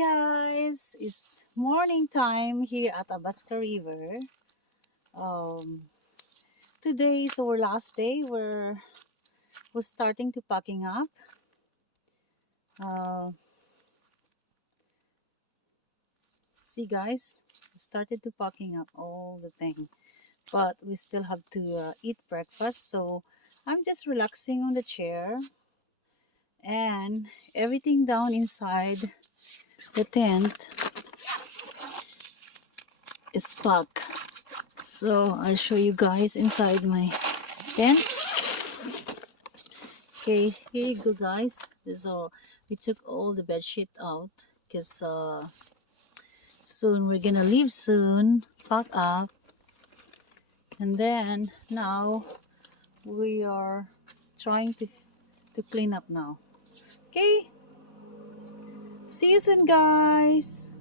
guys, it's morning time here at Abasca River. Um, Today is our last day. We're starting to packing up. Uh, See guys, we started to packing up all the thing, but we still have to eat breakfast. So I'm just relaxing on the chair, and everything down inside the tent is packed. So I'll show you guys inside my tent. Okay, here you go, guys. This is all. We took all the bed sheet out because soon we're gonna leave soon. Pack up, and then now we are trying to clean up now. Okay, see you soon, guys.